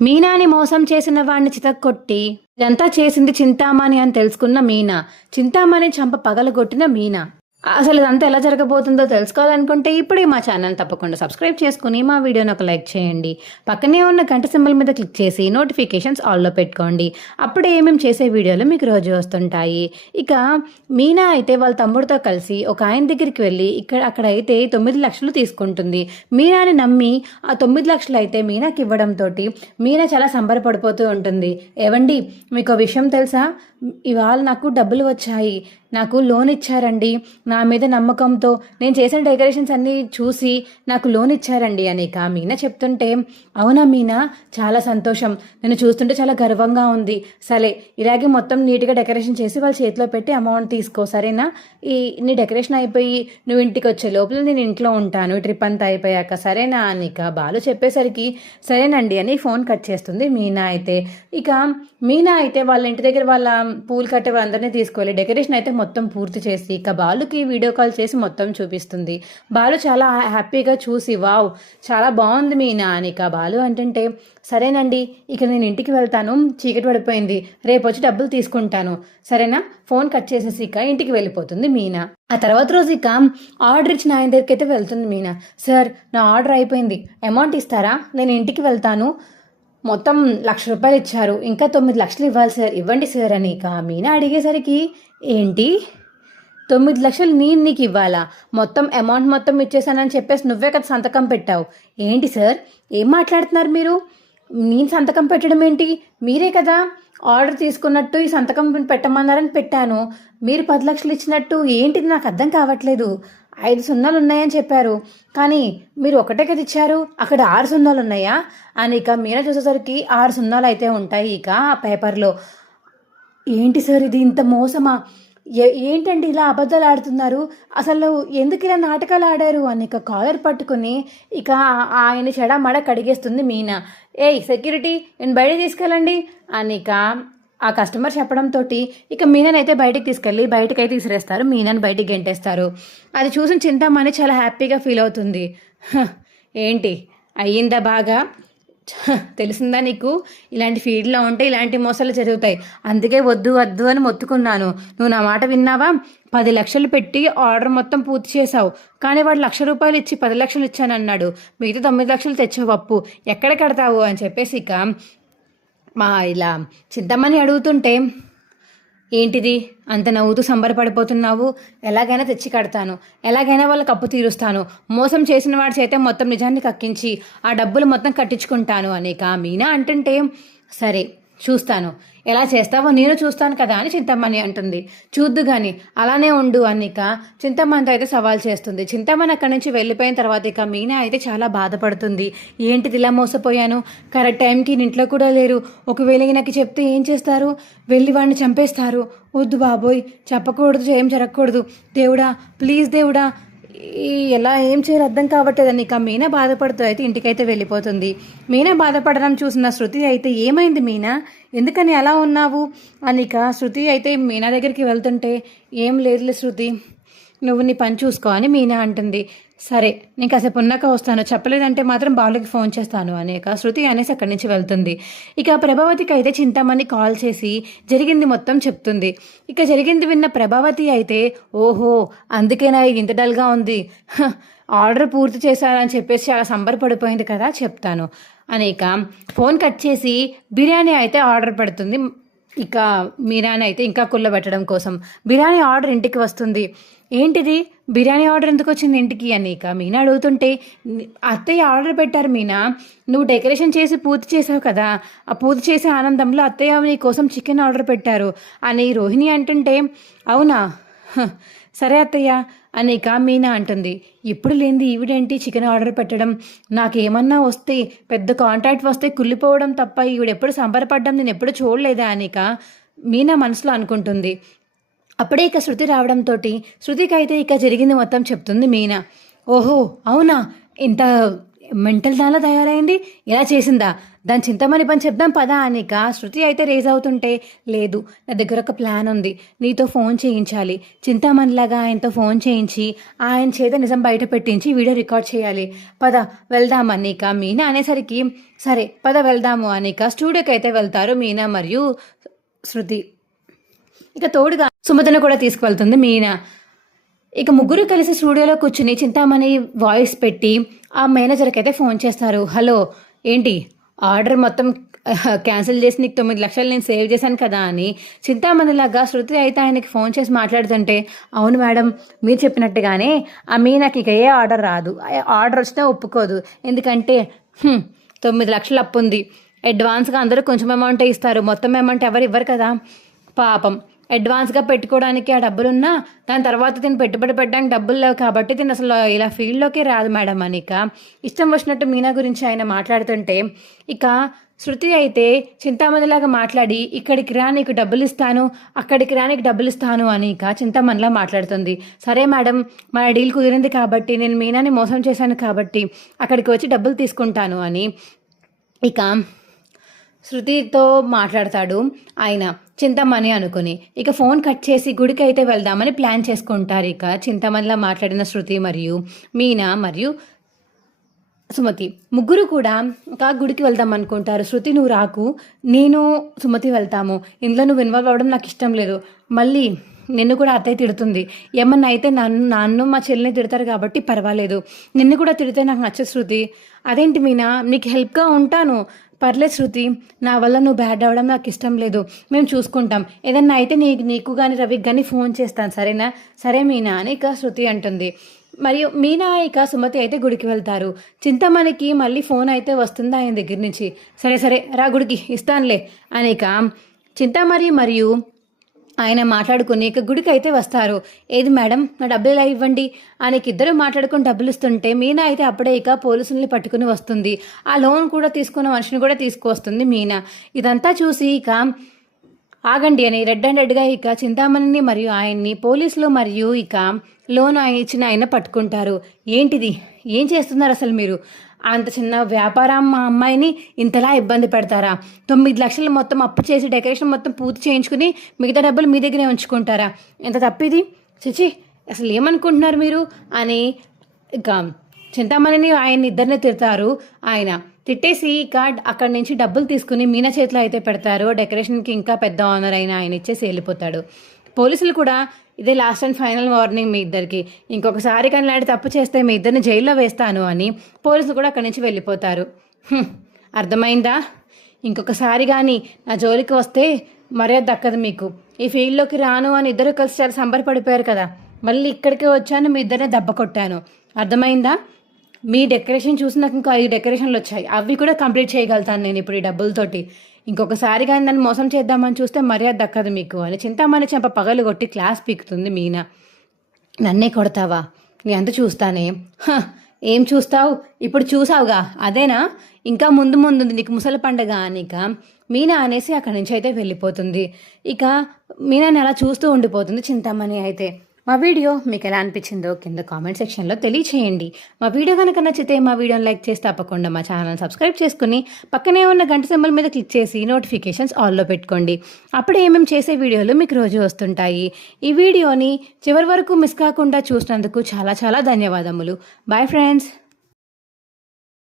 మీనాని మోసం చేసిన వాడిని చితక్కొట్టి ఇదంతా చేసింది చింతామణి అని తెలుసుకున్న మీనా, చింతామణి చంప పగలగొట్టిన మీనా. అసలు ఇదంతా ఎలా జరగబోతుందో తెలుసుకోవాలనుకుంటే ఇప్పుడే మా ఛానల్ తప్పకుండా సబ్స్క్రైబ్ చేసుకుని మా వీడియోని ఒక లైక్ చేయండి. పక్కనే ఉన్న గంట సింబల్ మీద క్లిక్ చేసి నోటిఫికేషన్స్ ఆల్లో పెట్టుకోండి. అప్పుడే ఏమేమి చేసే వీడియోలు మీకు రోజు వస్తుంటాయి. ఇక మీనా అయితే వాళ్ళ తమ్ముడితో కలిసి ఒక ఆయన దగ్గరికి వెళ్ళి అక్కడ అయితే 9 లక్షలు తీసుకుంటుంది. మీనాని నమ్మి ఆ 9 లక్షలు అయితే మీనాకి ఇవ్వడంతో మీనా చాలా సంబరపడిపోతూ ఉంటుంది. ఏవండి, మీకు విషయం తెలుసా? ఇవాళ నాకు డబ్బులు వచ్చాయి, నాకు లోన్ ఇచ్చారండి. నా మీద నమ్మకంతో నేను చేసిన డెకరేషన్స్ అన్నీ చూసి నాకు లోన్ ఇచ్చారండి అని మీనా చెప్తుంటే, అవునా మీనా, చాలా సంతోషం, నేను చూస్తుంటే చాలా గర్వంగా ఉంది. సరే, ఇలాగే మొత్తం నీట్గా డెకరేషన్ చేసి వాళ్ళ చేతిలో పెట్టి అమౌంట్ తీసుకో, సరేనా? నీ డెకరేషన్ అయిపోయి నువ్వు ఇంటికి వచ్చే లోపల నేను ఇంట్లో ఉంటాను, ట్రిప్ అంతా అయిపోయాక, సరేనా అని బాలు చెప్పేసరికి సరేనండి అని ఫోన్ కట్ చేస్తుంది మీనా అయితే. ఇక మీనా అయితే వాళ్ళ ఇంటి దగ్గర వాళ్ళ పూలు కట్టే వాళ్ళందరినీ తీసుకోవాలి, డెకరేషన్ అయితే మొత్తం పూర్తి చేసి ఇక బాలుకి వీడియో కాల్ చేసి మొత్తం చూపిస్తుంది. బాలు చాలా హ్యాపీగా చూసి, వావ్ చాలా బాగుంది మీనా అని బాలు అంటుంటే, సరేనండి ఇక నేను ఇంటికి వెళ్తాను, చీకటి పడిపోయింది, రేపు వచ్చి డబ్బులు తీసుకుంటాను, సరేనా? ఫోన్ కట్ చేసేసి ఇంటికి వెళ్ళిపోతుంది మీనా. ఆ తర్వాత రోజు ఆర్డర్ ఇచ్చిన ఆయన దగ్గరికి అయితే వెళ్తుంది మీనా. సార్, నా ఆర్డర్ అయిపోయింది, అమౌంట్ ఇస్తారా? నేను ఇంటికి వెళ్తాను, మొత్తం 1,00,000 రూపాయలు ఇచ్చారు, ఇంకా 9 లక్షలు ఇవ్వాలి సార్, ఇవ్వండి సార్ అని మీనా అడిగేసరికి, ఏంటి 9 లక్షలు నేను నీకు ఇవ్వాలా? మొత్తం అమౌంట్ మొత్తం ఇచ్చేసానని చెప్పేసి నువ్వే కదా సంతకం పెట్టావు. ఏంటి సార్, ఏం మాట్లాడుతున్నారు మీరు? నేను సంతకం పెట్టడం ఏంటి? మీరే కదా ఆర్డర్ తీసుకున్నట్టు ఈ సంతకం పెట్టమన్నారని పెట్టాను, మీరు 10 లక్షలు ఇచ్చినట్టు ఏంటిది? నాకు అర్థం కావట్లేదు. 5 సున్నాలు ఉన్నాయని చెప్పారు, కానీ మీరు ఒకటే కదా ఇచ్చారు, అక్కడ 6 సున్నాలు ఉన్నాయా అని మీనా చూసేసరికి 6 సున్నాలు అయితే ఉంటాయి ఆ పేపర్లో. ఏంటి సార్ ఇది, ఇంత మోసమా? ఏంటండి ఇలా అబద్ధాలు ఆడుతున్నారు? అసలు ఎందుకు ఇలా నాటకాలు ఆడారు అని కాలర్ పట్టుకుని ఆయన చెడమడ కడిగేస్తుంది మీనా. ఏయ్ సెక్యూరిటీ, నేను బయట తీసుకెళ్ళండి అని ఆ కస్టమర్ చెప్పడంతో మీనానైతే బయటికి తీసుకెళ్ళి బయటకైతే విసిరేస్తారు, మీనాని బయటికి గెంటేస్తారు. అది చూసిన చింతామణి చాలా హ్యాపీగా ఫీల్ అవుతుంది. ఏంటి అయ్యిందా బాగా? తెలిసిందా నీకు, ఇలాంటి ఫీల్డ్లో ఉంటే ఇలాంటి మోసాలు జరుగుతాయి, అందుకే వద్దు వద్దు అని మొత్తుకున్నాను. నువ్వు నా మాట విన్నావా? 10 లక్షలు పెట్టి ఆర్డర్ మొత్తం పూర్తి చేశావు, కానీ వాడు 1,00,000 రూపాయలు ఇచ్చి 10 లక్షలు ఇచ్చానన్నాడు, మిగతా 9 లక్షలు తెచ్చావు, అప్పు ఎక్కడ కడతావు అని చెప్పేసి ఇలా చింతమని అడుగుతుంటే, ఏంటిది అంత నవ్వుతూ సంబరపడిపోతున్నావు? ఎలాగైనా తెచ్చి కడతాను, ఎలాగైనా వాళ్ళకి అప్పు తీరుస్తాను, మోసం చేసిన వాడి చేతే మొత్తం నిజాన్ని కక్కించి ఆ డబ్బులు మొత్తం కట్టించుకుంటాను అని మీనా అంటుంటే, సరే చూస్తాను, ఎలా చేస్తావో నేను చూస్తాను కదా అని చింతమణి అంటుంది. చూద్దు గాని అలానే ఉండు అని చింతమణితో అయితే సవాల్ చేస్తుంది. చింతమణి అక్కడి నుంచి వెళ్ళిపోయిన తర్వాత మీనా అయితే చాలా బాధపడుతుంది. ఏంటిది ఇలా మోసపోయాను, కరెక్ట్ టైంకి ఇంట్లో కూడా లేరు, ఒకవేళ నాకు చెప్తే ఏం చేస్తారు? వెళ్ళి వాడిని చంపేస్తారు, వద్దు బాబోయ్, చెప్పకూడదు, ఏం జరగకూడదు, దేవుడా ప్లీజ్ దేవుడా, ఎలా ఏం చేయాలి అర్థం కావట్లేదని మీనా బాధపడుతూ అయితే ఇంటికైతే వెళ్ళిపోతుంది. మీనా బాధపడడం చూసిన శృతి అయితే, ఏమైంది మీనా, ఎందుకని అలా ఉన్నావు అని శృతి అయితే మీనా దగ్గరికి వెళ్తుంటే, ఏం లేదులే శృతి, నువ్వు నీ పని చూసుకో అని మీనా అంటుంది. సరే, నేను కాసేపు ఉన్నాక వస్తాను, చెప్పలేదంటే మాత్రం బాలుకి ఫోన్ చేస్తాను అనేక శృతి అనేసి అక్కడి నుంచి వెళ్తుంది. ప్రభావతికి అయితే చింతామణి కాల్ చేసి జరిగింది మొత్తం చెప్తుంది. జరిగింది విన్న ప్రభావతి అయితే, ఓహో అందుకేనా ఇంత డల్గా ఉంది, ఆర్డర్ పూర్తి చేశారని చెప్పేసి చాలా సంబరపడిపోయింది కదా, చెప్తాను అనేక ఫోన్ కట్ చేసి బిర్యానీ అయితే ఆర్డర్ పెడుతుంది. మీరాని అయితే ఇంకా కుళ్ళబెట్టడం కోసం బిర్యానీ ఆర్డర్ ఇంటికి వస్తుంది. ఏంటిది, బిర్యానీ ఆర్డర్ ఎందుకు వచ్చింది ఇంటికి అని మీనా అడుగుతుంటే, అత్తయ్య ఆర్డర్ పెట్టారు మీనా, నువ్వు డెకరేషన్ చేసి పూర్తి చేసావు కదా, ఆ పూర్తి చేసే ఆనందంలో అత్తయ్య నీ కోసం చికెన్ ఆర్డర్ పెట్టారు అని రోహిణి అంటుంటే, అవునా, సరే అత్తయ్య అని మీనా అంటుంది. ఇప్పుడు లేనిది ఈవిడేంటి చికెన్ ఆర్డర్ పెట్టడం, నాకేమన్నా వస్తే పెద్ద కాంట్రాక్ట్ వస్తే కుళ్ళిపోవడం తప్ప ఈవిడెప్పుడు సంబరపడ్డం నేను ఎప్పుడు చూడలేదా అని మీనా మనసులో అనుకుంటుంది. అప్పుడే శృతి రావడంతో శృతికి అయితే జరిగింది మొత్తం చెప్తుంది మీనా. ఓహో అవునా, ఇంత మెంటల్ దానిలో తయారైంది, ఇలా చేసిందా, దాని చింతామణి పని చెప్దాం పదా అనిక శృతి అయితే రేజ్ అవుతుంటే, లేదు నా దగ్గర ఒక ప్లాన్ ఉంది, నీతో ఫోన్ చేయించాలి, చింతామణిలాగా ఆయనతో ఫోన్ చేయించి ఆయన చేత నిజం బయట పెట్టించి వీడియో రికార్డ్ చేయాలి, పద వెళ్దాం అనిక. మీనా అనేసరికి సరే పద వెళ్దాము అనిక స్టూడియోకి అయితే వెళ్తారు మీనా మరియు శృతి. ఇక తోడుగా సుమతను కూడా తీసుకువెళ్తుంది మీనా. ఇక ముగ్గురు కలిసి స్టూడియోలో కూర్చుని చింతామణి వాయిస్ పెట్టి ఆ మేనేజర్కి అయితే ఫోన్ చేస్తారు. హలో, ఏంటి ఆర్డర్ మొత్తం క్యాన్సిల్ చేసి నీకు 9 లక్షలు నేను సేవ్ చేశాను కదా అని చింతామణిలాగా శృతి అయితే ఆయనకి ఫోన్ చేసి మాట్లాడుతుంటే, అవును మేడం, మీరు చెప్పినట్టుగానే ఆ మీనాకి ఇక ఏ ఆర్డర్ రాదు, ఆర్డర్ వచ్చినా ఒప్పుకోదు, ఎందుకంటే 9 లక్షలు అప్పు ఉంది, అడ్వాన్స్గా అందరూ కొంచెం అమౌంటే ఇస్తారు, మొత్తం అమౌంట్ ఎవరు ఇవ్వరు కదా, పాపం అడ్వాన్స్గా పెట్టుకోవడానికి ఆ డబ్బులున్నా దాని తర్వాత తిని పెట్టుబడి పెట్టడానికి డబ్బులు లేవు కాబట్టి తిని అసలు ఇలా ఫీల్డ్లోకి రాదు మేడం అనిక ఇష్టం వచ్చినట్టు మీనా గురించి ఆయన మాట్లాడుతుంటే, ఇక శృతి అయితే చింతామణిలాగా మాట్లాడి ఇక్కడికి రా నీకు డబ్బులు ఇస్తాను, అక్కడికి రా నీకు డబ్బులు ఇస్తాను అనిక చింతామణిలా మాట్లాడుతుంది. సరే మేడం, మన డీల్ కుదిరింది కాబట్టి, నేను మీనాని మోసం చేశాను కాబట్టి అక్కడికి వచ్చి డబ్బులు తీసుకుంటాను అని ఇక శృతితో మాట్లాడతాడు ఆయన చింతామణి అనుకుని. ఇక ఫోన్ కట్ చేసి గుడికి అయితే వెళ్దామని ప్లాన్ చేసుకుంటారు. ఇక చింతామణిలా మాట్లాడిన శృతి మరియు మీనా మరియు సుమతి ముగ్గురు కూడా ఇంకా గుడికి వెళ్దాం అనుకుంటారు. శృతి నువ్వు రాకు, నేను సుమతి వెళ్తాము, ఇందులో నువ్వు ఇన్వాల్వ్ అవ్వడం నాకు ఇష్టం లేదు, మళ్ళీ నిన్ను కూడా అత్తయ్య తిడుతుంది, ఏమన్నా అయితే నన్ను మా చెల్లిని తిడతారు కాబట్టి పర్వాలేదు, నిన్ను కూడా తిడితే నాకు నచ్చదు శృతి. అదేంటి మీనా, నీకు హెల్ప్గా ఉంటాను, పర్లేదు శృతి, నా వల్ల నువ్వు బ్యాడ్ అవ్వడం నాకు ఇష్టం లేదు, మేము చూసుకుంటాం, ఏదన్నా అయితే నీకు కానీ రవికి కానీ ఫోన్ చేస్తాను, సరేనా? సరే మీనా అని ఇక శృతి అంటుంది. మరియు మీనా ఇక సుమతి అయితే గుడికి వెళ్తారు. చింతామణికి మళ్ళీ ఫోన్ అయితే వస్తుంది ఆయన దగ్గర నుంచి. సరే సరే రా గుడికి ఇస్తానులే అని ఇక చింతామణి మరియు ఆయన మాట్లాడుకుని ఇక గుడికి అయితే వస్తారు. ఏది మేడం, నా డబ్బులు ఇలా ఇవ్వండి అని ఇద్దరు మాట్లాడుకుని డబ్బులు ఇస్తుంటే మీనా అయితే అప్పుడే ఇక పోలీసుల్ని పట్టుకుని వస్తుంది. ఆ లోన్ కూడా తీసుకున్న మనిషిని కూడా తీసుకువస్తుంది మీనా. ఇదంతా చూసి ఇక ఆగండి అని రెడ్ అండ్ రెడ్గా ఇక చింతామణిని మరియు ఆయన్ని పోలీసులు మరియు ఇక లోన్ ఇచ్చిన ఆయన పట్టుకుంటారు. ఏంటిది, ఏం చేస్తున్నారు అసలు మీరు? అంత చిన్న వ్యాపారం మా అమ్మాయిని ఇంతలా ఇబ్బంది పెడతారా? 9 లక్షలు మొత్తం అప్పు చేసి డెకరేషన్ మొత్తం పూర్తి చేయించుకుని మిగతా డబ్బులు మీ దగ్గరే ఉంచుకుంటారా? ఎంత తప్పిది, చిచి, అసలు ఏమనుకుంటున్నారు మీరు అని ఇక చింతామణిని ఆయన ఇద్దరిని తిడతారు. ఆయన తిట్టేసి ఇక అక్కడి నుంచి డబ్బులు తీసుకుని మీనా చేతిలో అయితే పెడతారు. డెకరేషన్కి ఇంకా పెద్ద ఆనర్ అయిన ఆయన ఇచ్చేసి వెళ్ళిపోతాడు. పోలీసులు కూడా ఇదే లాస్ట్ అండ్ ఫైనల్ వార్నింగ్ మీ ఇద్దరికి, ఇంకొకసారి కానీ ఇలాంటి తప్పు చేస్తే మీ ఇద్దరిని జైల్లో వేస్తాను అని పోలీసులు కూడా అక్కడి నుంచి వెళ్ళిపోతారు. అర్థమైందా? ఇంకొకసారి కానీ నా జోలికి వస్తే మర్యాద దక్కదు మీకు, ఈ ఫీల్డ్లోకి రాను అని ఇద్దరు కలిసి చాలా సంబరపడిపోయారు కదా, మళ్ళీ ఇక్కడికి వచ్చాను, మీ ఇద్దరిని దెబ్బ కొట్టాను, అర్థమైందా? మీ డెకరేషన్ చూసి నాకు ఇంకా 5 డెకరేషన్లు వచ్చాయి, అవి కూడా కంప్లీట్ చేయగలుగుతాను నేను ఇప్పుడు ఈ డబ్బులతోటి, ఇంకొకసారి కానీ నన్ను మోసం చేద్దామని చూస్తే మర్యాద దక్కదు మీకు అని చింతామణి చెంప పగలు కొట్టి క్లాస్ పీకుతుంది మీనా. నన్నే కొడతావా? నీ అంత చూస్తానే. ఏం చూస్తావు? ఇప్పుడు చూసావుగా, అదేనా? ఇంకా ముందు ముందు నీకు ముసలి పండగ అనిక మీనా అనేసి అక్కడి నుంచి అయితే వెళ్ళిపోతుంది. ఇక మీనాని అలా చూస్తూ ఉండిపోతుంది చింతామణి అయితే. మా వీడియో మీకు ఎలా అనిపించిందో కింద కామెంట్ సెక్షన్లో తెలియచేయండి. మా వీడియో కనుక నచ్చితే మా వీడియోని లైక్ చేసి తప్పకుండా మా ఛానల్ సబ్స్క్రైబ్ చేసుకుని పక్కనే ఉన్న గంట సింబల్ మీద క్లిక్ చేసి నోటిఫికేషన్స్ ఆల్లో పెట్టుకోండి. అప్పుడే ఏమేమి చేసే వీడియోలు మీకు రోజు వస్తుంటాయి. ఈ వీడియోని చివరి వరకు మిస్ కాకుండా చూసినందుకు చాలా చాలా ధన్యవాదములు. Bye friends.